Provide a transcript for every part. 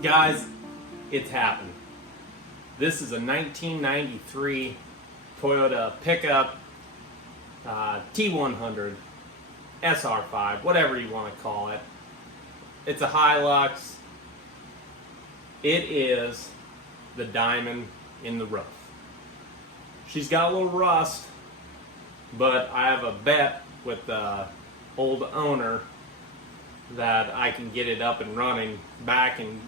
Guys, it's happened. This is a 1993 Toyota pickup, T100, SR5, whatever you want to call it. It's a Hilux. It is the diamond in the rough. She's got a little rust, but I have a bet with the old owner that I can get it up and running back in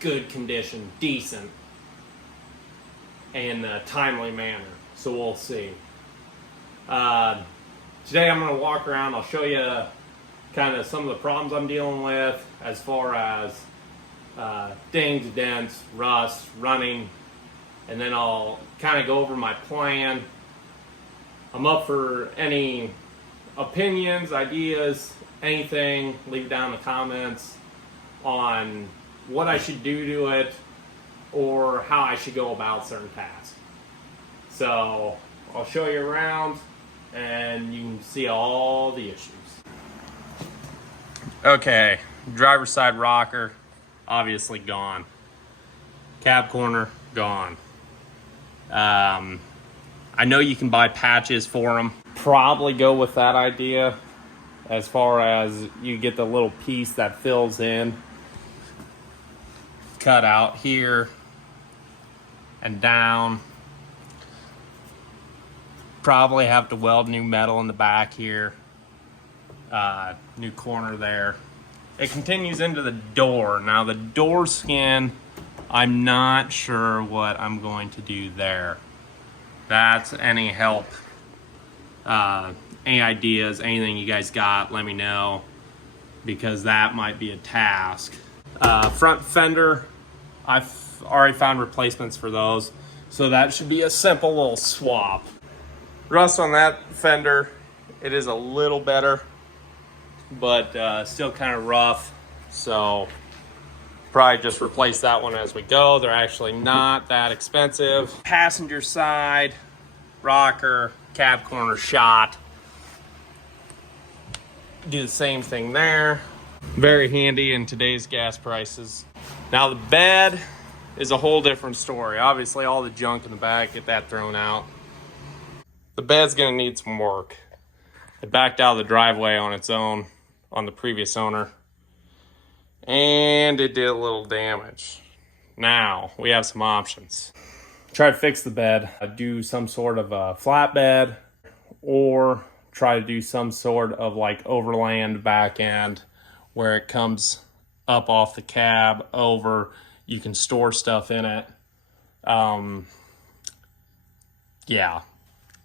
good condition, decent, in a timely manner. So we'll see. Today I'm going to walk around. I'll show you kind of some of the problems I'm dealing with as far as dings, dents, rust, running, and then I'll kind of go over my plan. I'm up for any opinions, ideas, anything. Leave it down in the comments on what I should do to it or how I should go about certain tasks. So I'll show you around and you can see all the issues. Okay, driver's side rocker, obviously gone. Cab corner, gone. I know you can buy patches for them. Probably go with that idea as far as you get the little piece that fills in. Cut out here and down. Probably have to weld new metal in the back here. New corner there. It continues into the door. Now the door skin, I'm not sure what I'm going to do there. That's any help. Any ideas, anything you guys got, let me know, because that might be a task. Front fender, I've already found replacements for those, so that should be a simple little swap. Rust on that fender, it is a little better, but still kind of rough, so probably just replace that one as we go. They're actually not that expensive. Passenger side, rocker, cab corner shot. Do the same thing there. Very handy in today's gas prices. Now the bed is a whole different story. Obviously all the junk in the back, get that thrown out. The bed's gonna need some work. It backed out of the driveway on its own on the previous owner, and it did a little damage. Now we have some options. Try to fix the bed, do some sort of a flat bed, or try to do some sort of like overland back end where it comes up off the cab over, you can store stuff in it. Yeah,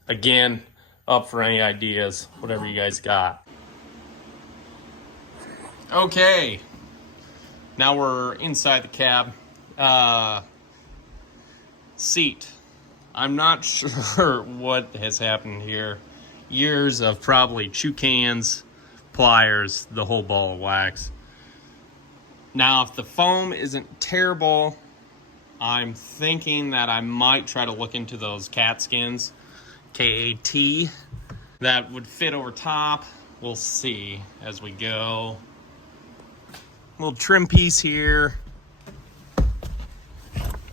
again, up for any ideas, whatever you guys got. Okay, now we're inside the cab. Seat. I'm not sure what has happened here. Years of probably chew cans, pliers, the whole ball of wax. Now, if the foam isn't terrible, I'm thinking that I might try to look into those cat skins, K-A-T, that would fit over top. We'll see as we go. Little trim piece here.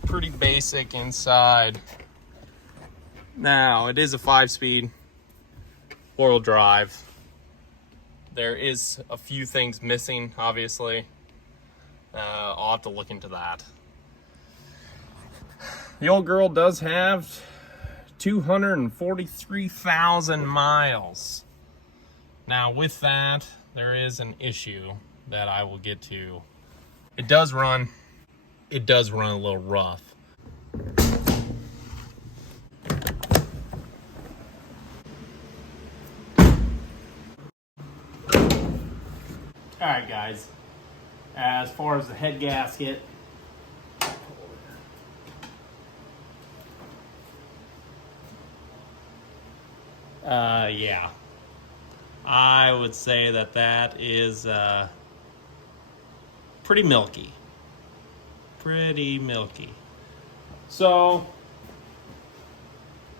Pretty basic inside. Now, it is a 5-speed four-wheel drive. There is a few things missing, obviously. I'll have to look into that. The old girl does have 243,000 miles. Now, with that, there is an issue that I will get to. It does run a little rough. Alright guys, as far as the head gasket, yeah, I would say that is pretty milky. Pretty milky. So,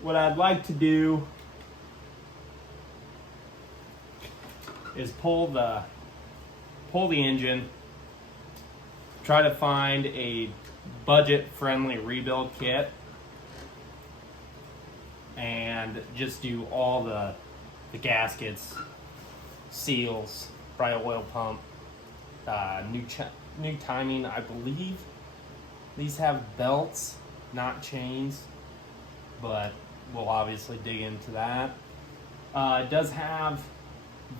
what I'd like to do is pull the engine, try to find a budget-friendly rebuild kit, and just do all the gaskets, seals, bright oil pump, new timing. I believe these have belts, not chains, but we'll obviously dig into that. It does have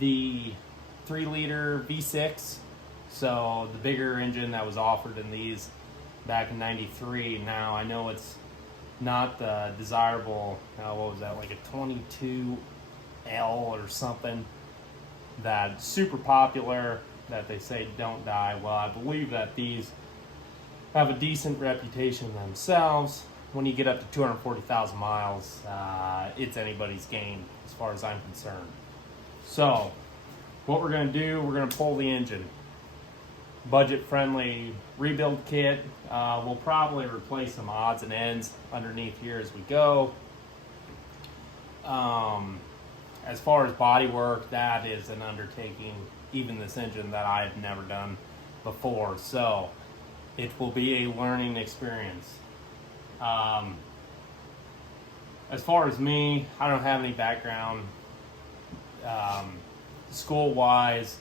the 3-liter V6, so the bigger engine that was offered in these back in '93. Now I know it's not the desirable, what was that, like a 22L or something, that's super popular that they say don't die. Well, I believe that these have a decent reputation themselves. When you get up to 240,000 miles, it's anybody's game as far as I'm concerned. So, what we're going to do, we're going to pull the engine. Budget-friendly rebuild kit. We'll probably replace some odds and ends underneath here as we go. As far as body work, that is an undertaking, even this engine, that I've never done before. So, it will be a learning experience. As far as me, I don't have any background school-wise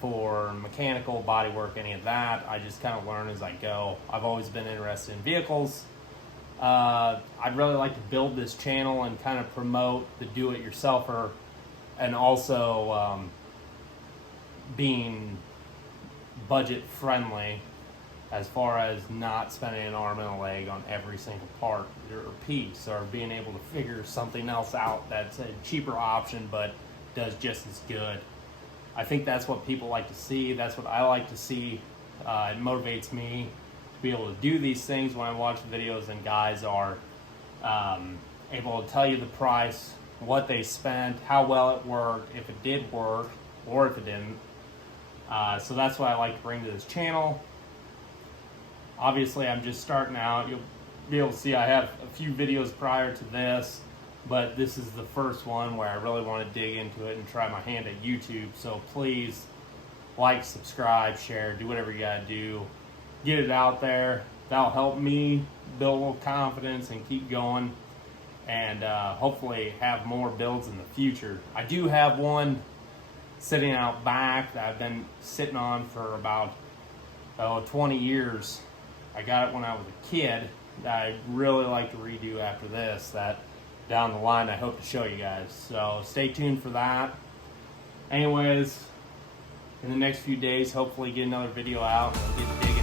for mechanical, body work, any of that. I just kind of learn as I go. I've always been interested in vehicles. I'd really like to build this channel and kind of promote the do-it-yourselfer, and also being budget-friendly as far as not spending an arm and a leg on every single part or piece, or being able to figure something else out that's a cheaper option but does just as good. I think that's what people like to see. That's what I like to see. It motivates me to be able to do these things when I watch videos and guys are able to tell you the price, what they spent, how well it worked, if it did work, or if it didn't. So that's what I like to bring to this channel. Obviously, I'm just starting out. You'll be able to see I have a few videos prior to this, but this is the first one where I really want to dig into it and try my hand at YouTube. So please like, subscribe, share, do whatever you gotta do. Get it out there. That'll help me build a little confidence and keep going, and hopefully have more builds in the future. I do have one sitting out back that I've been sitting on for about 20 years. I got it when I was a kid that I'd really like to redo after this, that down the line I hope to show you guys. So stay tuned for that. Anyways, in the next few days, hopefully get another video out and we'll get digging.